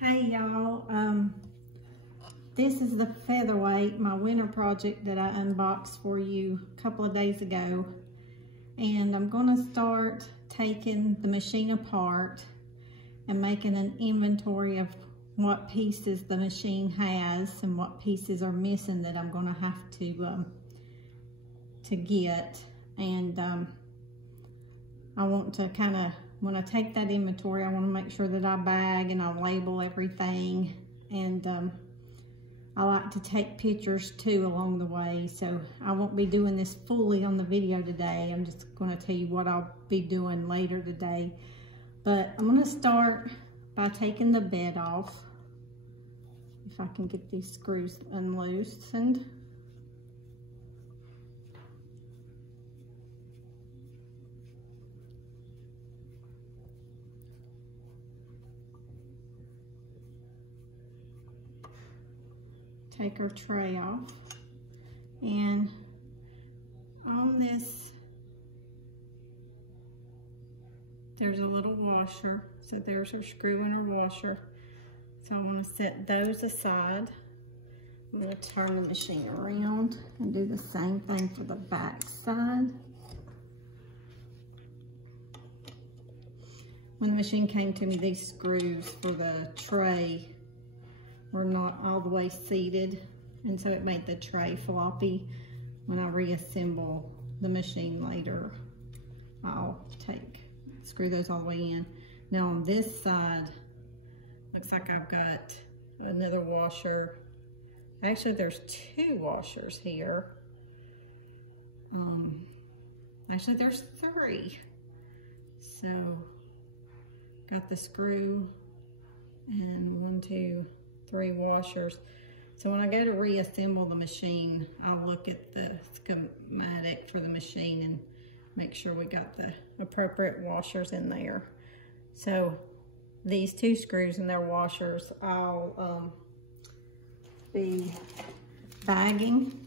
Hey y'all, this is the Featherweight, my winter project that I unboxed for you a couple of days ago. And I'm gonna start taking the machine apart and making an inventory of what pieces the machine has and what pieces are missing that I'm gonna have to get. And I want to when I take that inventory, I want to make sure that I bag and I label everything. And I like to take pictures too along the way. So I won't be doing this fully on the video today. I'm just going to tell you what I'll be doing later today. But I'm going to start by taking the bed off. If I can get these screws unloosened. Take our tray off, and on this there's a little washer, so there's our screw and our washer. So I want to set those aside. I'm going to turn the machine around and do the same thing for the back side. When the machine came to me, these screws for the tray were not all the way seated, and so it made the tray floppy. When I reassemble the machine later, I'll screw those all the way in. Now on this side, looks like I've got another washer. Actually, there's two washers here. Actually, there's three. So, got the screw and 1, 2, 3 washers. So when I go to reassemble the machine, I'll look at the schematic for the machine and make sure we got the appropriate washers in there. So these two screws and their washers, I'll be bagging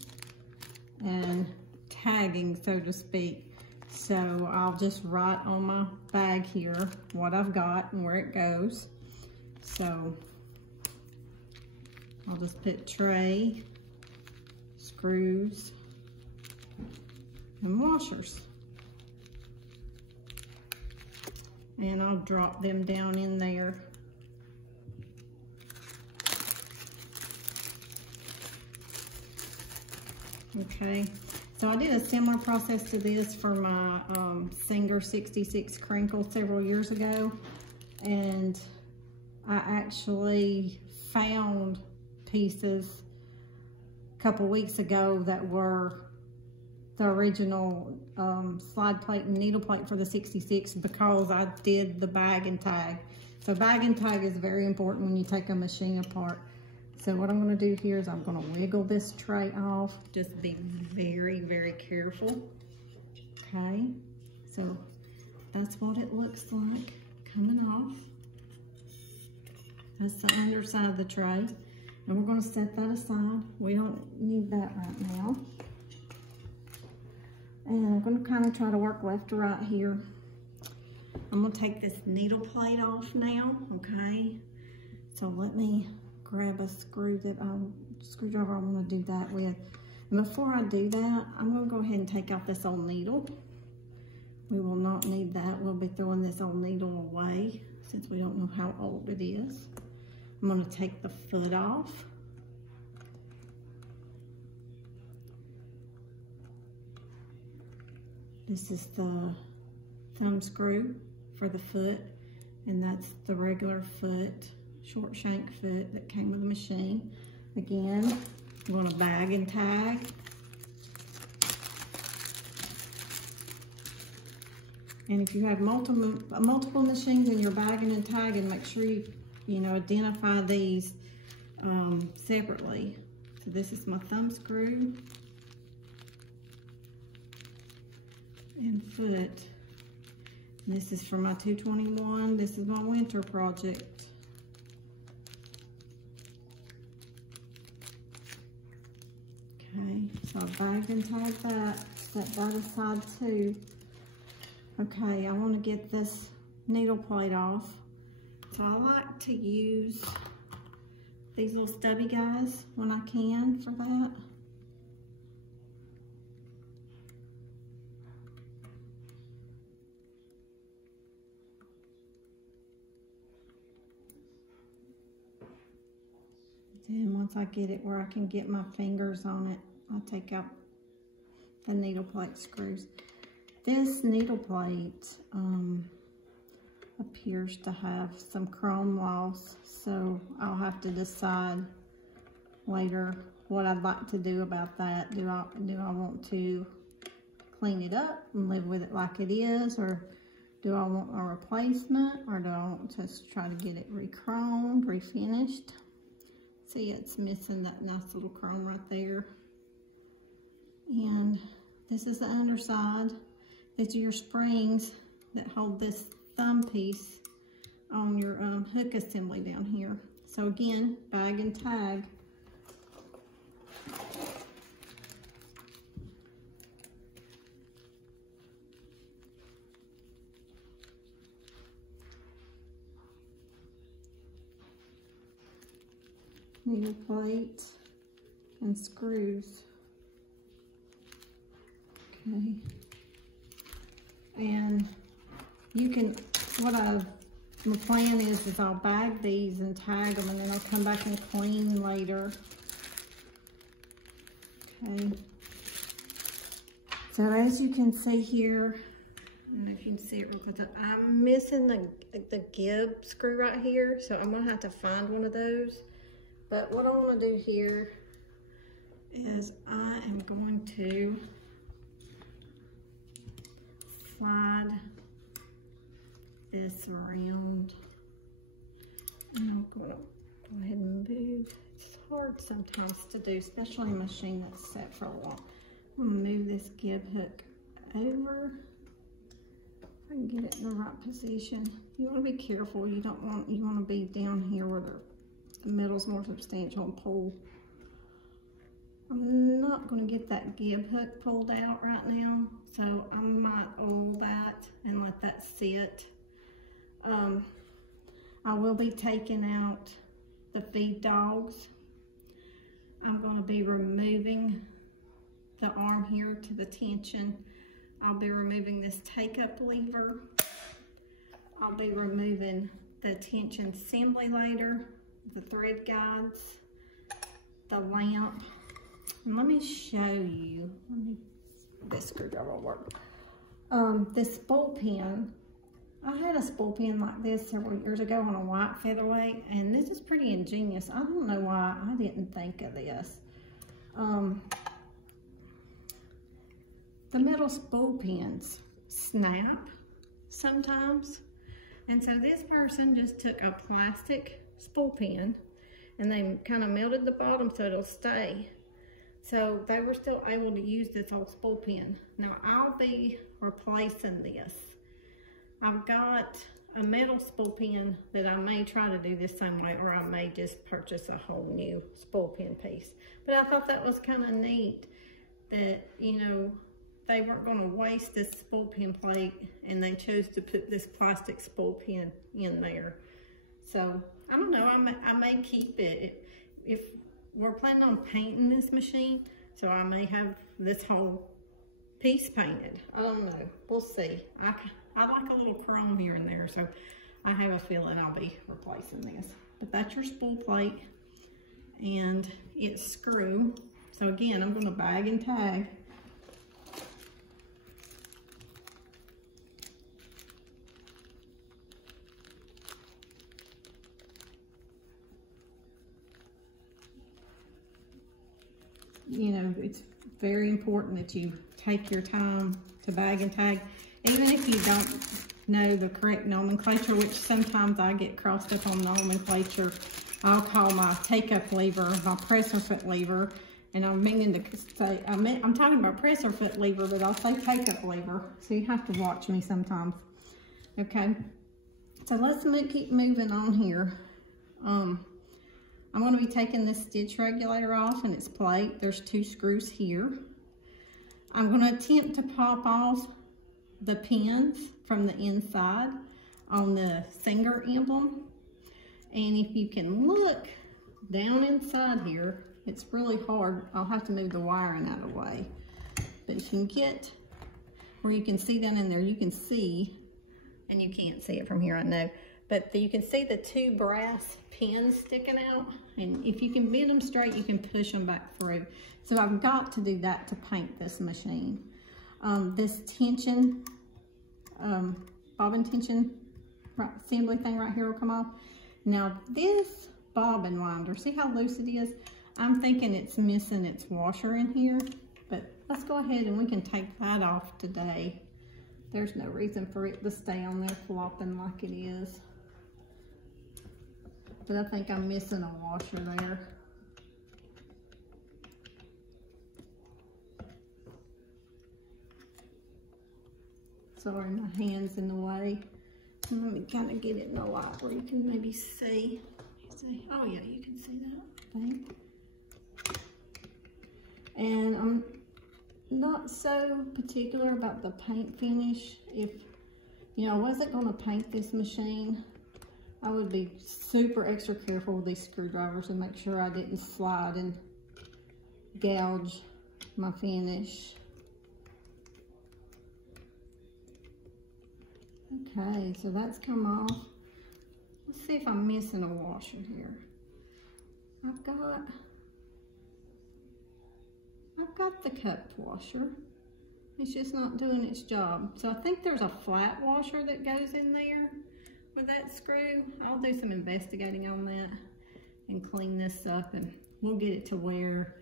and tagging, so to speak. So I'll just write on my bag here what I've got and where it goes. So I'll just put tray, screws, and washers. And I'll drop them down in there. Okay, so I did a similar process to this for my Singer 66 crinkle several years ago. And I actually found pieces a couple weeks ago that were the original slide plate and needle plate for the 66 because I did the bag and tag. So bag and tag is very important when you take a machine apart. So what I'm going to do here is I'm going to wiggle this tray off. Just be very, very careful. Okay, so that's what it looks like coming off. That's the underside of the tray. And we're going to set that aside. We don't need that right now. And I'm going to kind of try to work left to right here. I'm going to take this needle plate off now, okay? So let me grab a screwdriver I want to do that with. And before I do that, I'm going to go ahead and take out this old needle. We will not need that. We'll be throwing this old needle away since we don't know how old it is. I'm going to take the foot off. This is the thumb screw for the foot, and that's the regular foot, short shank foot that came with the machine. Again, I'm going to bag and tag. And if you have multiple machines and you're bagging and tagging, make sure you identify these separately. So this is my thumb screw and foot. And this is for my 221. This is my winter project. Okay, so I bag and tag that, set that aside too. Okay, I want to get this needle plate off. So I like to use these little stubby guys when I can for that. Then once I get it where I can get my fingers on it, I'll take out the needle plate screws. This needle plate appears to have some chrome loss, so I'll have to decide later what I'd like to do about that. Do I want to clean it up and live with it like it is, or do I want a replacement, or do I want to try to get it re-chromed, refinished? See, it's missing that nice little chrome right there. And this is the underside. These are your springs that hold this thumb piece on your hook assembly down here. So again, bag and tag. Needle plate and screws. Okay. And you can, my plan is I'll bag these and tag them, and then I'll come back and clean later. Okay. So as you can see here, I don't know if you can see it real quick, I'm missing the gib screw right here, so I'm gonna have to find one of those. But what I want to do here is I am going to slide this around. I'm going to go ahead and move. It's hard sometimes to do, especially a machine that's set for a while. I'm going to move this gib hook over. If I can get it in the right position. You want to be careful. You want to be down here where the metal's more substantial and pull. I'm not going to get that gib hook pulled out right now, so I might oil that and let that sit. I will be taking out the feed dogs. I'm going to be removing the arm here to the tension. I'll be removing this take-up lever. I'll be removing the tension assembly later, the thread guides, the lamp. And let me show you. This screwdriver will work. This spool pin. I had a spool pin like this several years ago on a white Featherweight, and this is pretty ingenious. I don't know why I didn't think of this. The metal spool pins snap sometimes, and so this person just took a plastic spool pin and they kind of melted the bottom so it'll stay. So they were still able to use this old spool pin. Now I'll be replacing this. I've got a metal spool pin that I may try to do this same way, or I may just purchase a whole new spool pin piece. But I thought that was kind of neat that, you know, they weren't going to waste this spool pin plate and they chose to put this plastic spool pin in there. So I don't know, I may keep it. If we're planning on painting this machine, so I may have this whole piece painted. I don't know, we'll see. I like a little chrome here and there, so I have a feeling I'll be replacing this. But that's your spool plate, and it's screw. So again, I'm gonna bag and tag. You know, it's very important that you take your time to bag and tag. Even if you don't know the correct nomenclature, which sometimes I get crossed up on nomenclature, I'll call my take-up lever my presser foot lever, and I'm meaning to say, I'm talking about presser foot lever, but I'll say take-up lever, so you have to watch me sometimes. Okay, so let's keep moving on here. I'm going to be taking this stitch regulator off and its plate. There's 2 screws here. I'm going to attempt to pop off the pins from the inside on the Singer emblem. And if you can look down inside here, it's really hard. I'll have to move the wiring out of the way. But if you can get where you can see down in there, you can see, and you can't see it from here, I know, but you can see the two brass pins sticking out. And if you can bend them straight, you can push them back through. So I've got to do that to paint this machine. This tension, bobbin tension assembly thing right here will come off. Now this bobbin winder, see how loose it is? I'm thinking it's missing its washer in here, but let's go ahead and we can take that off today. There's no reason for it to stay on there flopping like it is. But I think I'm missing a washer there. Sorry, my hand's in the way. Let me kind of get it in the light where you can maybe see. Oh yeah, you can see that, I think. And I'm not so particular about the paint finish. If, you know, I wasn't gonna paint this machine, I would be super extra careful with these screwdrivers and make sure I didn't slide and gouge my finish. Okay, so that's come off. Let's see if I'm missing a washer here. I've got the cup washer. It's just not doing its job. So I think there's a flat washer that goes in there with that screw. I'll do some investigating on that and clean this up, and we'll get it to where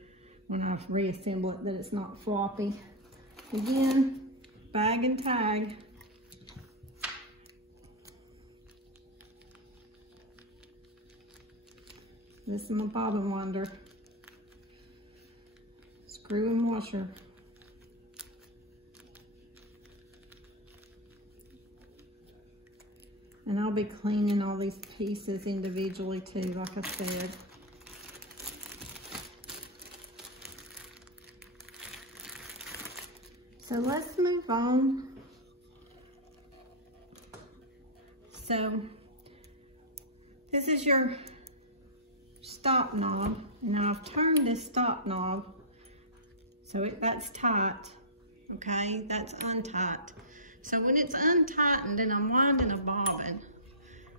when I reassemble it that it's not floppy. Again, bag and tag. This is my bobbin winder. Screw and washer. And I'll be cleaning all these pieces individually too, like I said. So let's move on. So this is your stop knob. Now I've turned this stop knob so that's tight, okay? That's untight. So when it's untightened and I'm winding a bobbin,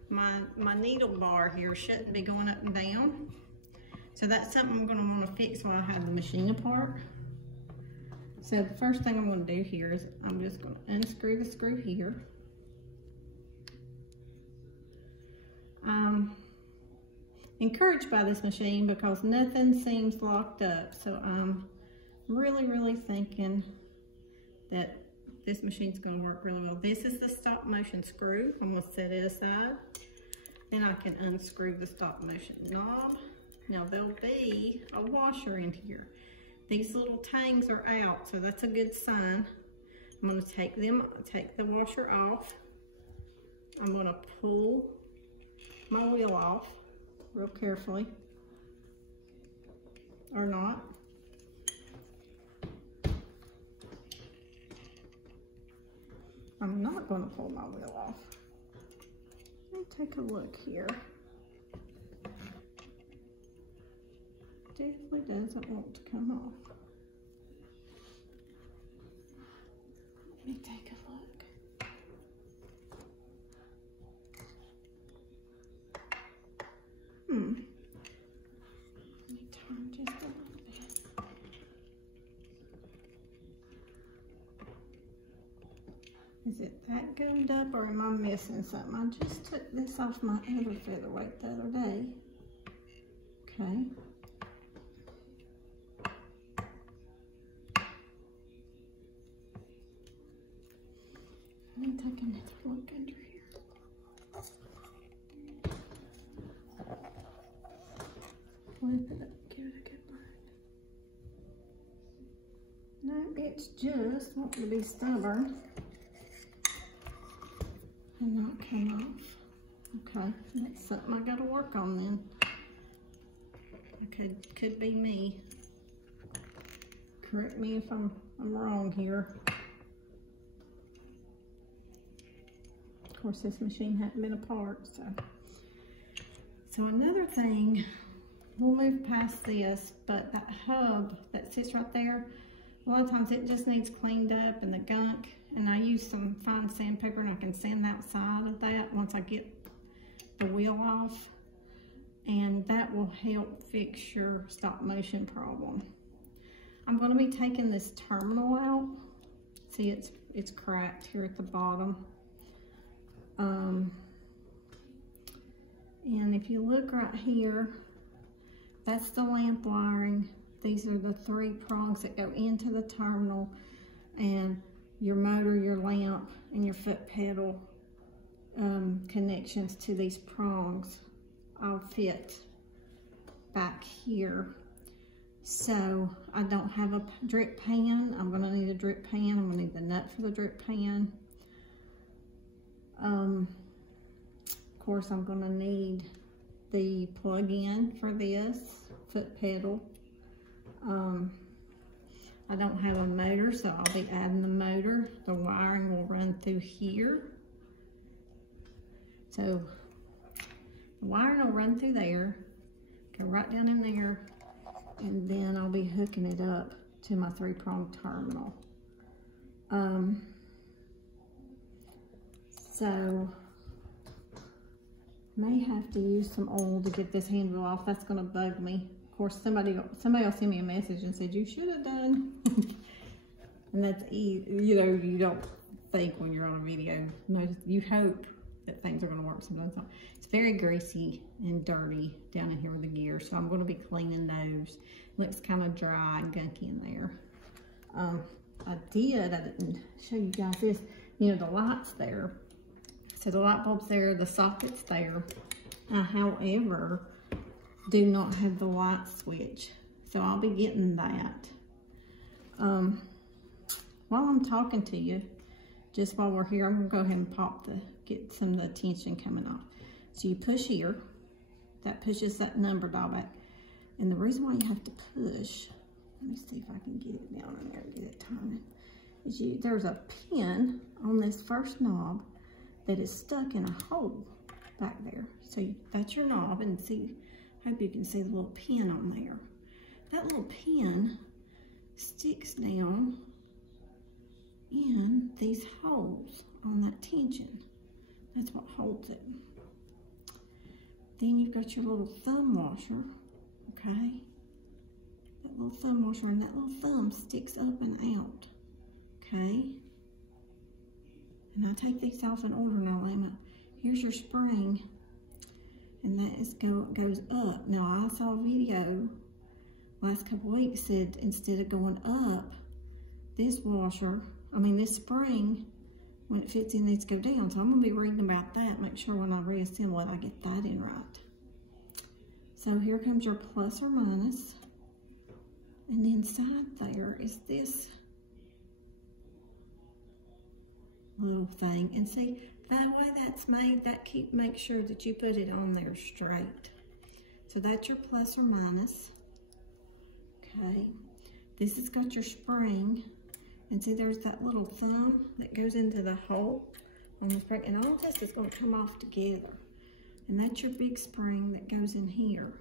my needle bar here shouldn't be going up and down. So that's something I'm going to want to fix while I have the machine apart. So the first thing I'm going to do here is I'm just going to unscrew the screw here. Encouraged by this machine because nothing seems locked up. So I'm really thinking that this machine's going to work really well. This is the stop motion screw. I'm going to set it aside. Then I can unscrew the stop motion knob. Now there'll be a washer in here. These little tangs are out, so that's a good sign. I'm going to take the washer off. I'm going to pull my wheel off real carefully, or not. I'm not going to pull my wheel off. Let me take a look here. Definitely doesn't want to come off. Let me take a look. Let me turn just a little bit. Is it that gummed up or am I missing something? I just took this off my other Featherweight the other day. Okay. Let me take another look under here. Flip it up, give it a good look. No, it's just wanting to be stubborn and not come off. Okay, that's something I gotta work on then. Could be me. Correct me if I'm wrong here. Of course, this machine hadn't been apart, so. So another thing, we'll move past this, but that hub that sits right there, a lot of times it just needs cleaned up and the gunk, and I use some fine sandpaper and I can sand the outside of that once I get the wheel off, and that will help fix your stop motion problem. I'm going to be taking this terminal out. See, it's cracked here at the bottom. And if you look right here, that's the lamp wiring. These are the 3 prongs that go into the terminal, and your motor, your lamp, and your foot pedal connections to these prongs all fit back here. So I don't have a drip pan. I'm gonna need a drip pan. I'm gonna need the nut for the drip pan. Of course, I'm gonna need the plug-in for this foot pedal. I don't have a motor, so I'll be adding the motor. The wiring will run through here. So the wiring will run through there, go right down in there, and then I'll be hooking it up to my 3-prong terminal. So may have to use some oil to get this handle off. That's gonna bug me. Of course, somebody will send me a message and said, you should have done. And that's easy. You know, you don't think when you're on a video. You hope that things are gonna work sometimes. It's very greasy and dirty down in here with the gear, so I'm gonna be cleaning those. Looks kind of dry and gunky in there. I didn't show you guys this. You know, the light's there. So the light bulb's there, the socket's there. However, do not have the light switch. So I'll be getting that. While I'm talking to you, just while we're here, I'm gonna go ahead and get some of the tension coming off. So you push here, that pushes that number dial back. And the reason why you have to push, let me see if I can get it down in there and get it turning, is there's a pin on this first knob that is stuck in a hole back there. So that's your knob, and see, I hope you can see the little pin on there. That little pin sticks down in these holes on that tension. That's what holds it. Then you've got your little thumb washer, okay? That little thumb washer, and that little thumb sticks up and out, okay? And I take these off in order now, Lama. Here's your spring, and that goes up. Now, I saw a video last couple weeks said instead of going up, this spring, when it fits in, needs to go down. So I'm gonna be reading about that, make sure when I reassemble it, I get that in right. So here comes your plus or minus, and inside there is this little thing. And see, that way that's made, make sure that you put it on there straight. So that's your plus or minus, okay? This has got your spring, and see there's that little thumb that goes into the hole on the spring, and all of this is gonna come off together. And that's your big spring that goes in here.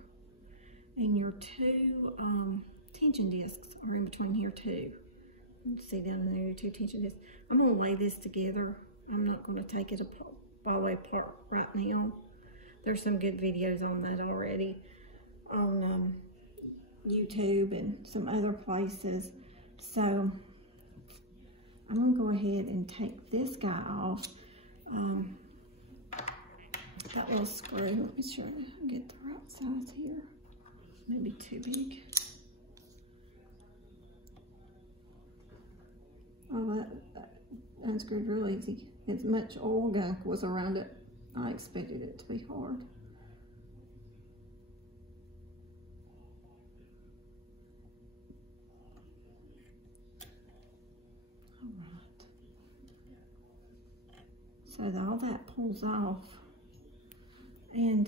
And your 2 tension discs are in between here too. You can see down in there, your 2 tension discs. I'm gonna lay this together. I'm not gonna take it apart, all the way apart right now. There's some good videos on that already on YouTube and some other places. So I'm gonna go ahead and take this guy off. That little screw, let me sure I get the right size here. Maybe too big. Oh, that unscrewed real easy. As much oil gunk was around it, I expected it to be hard. So all that pulls off, and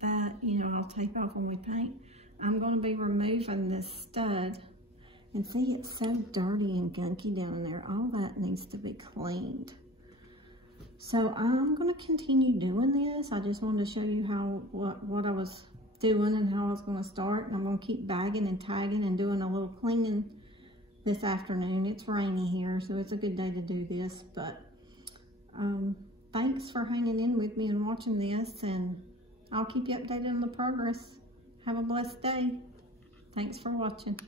that, you know, I'll tape off when we paint. I'm going to be removing this stud, and see, it's so dirty and gunky down there. All that needs to be cleaned. So I'm going to continue doing this. I just wanted to show you what I was doing and how I was going to start. And I'm going to keep bagging and tagging and doing a little cleaning this afternoon. It's rainy here, so it's a good day to do this. But thanks for hanging in with me and watching this, and I'll keep you updated on the progress. Have a blessed day. Thanks for watching.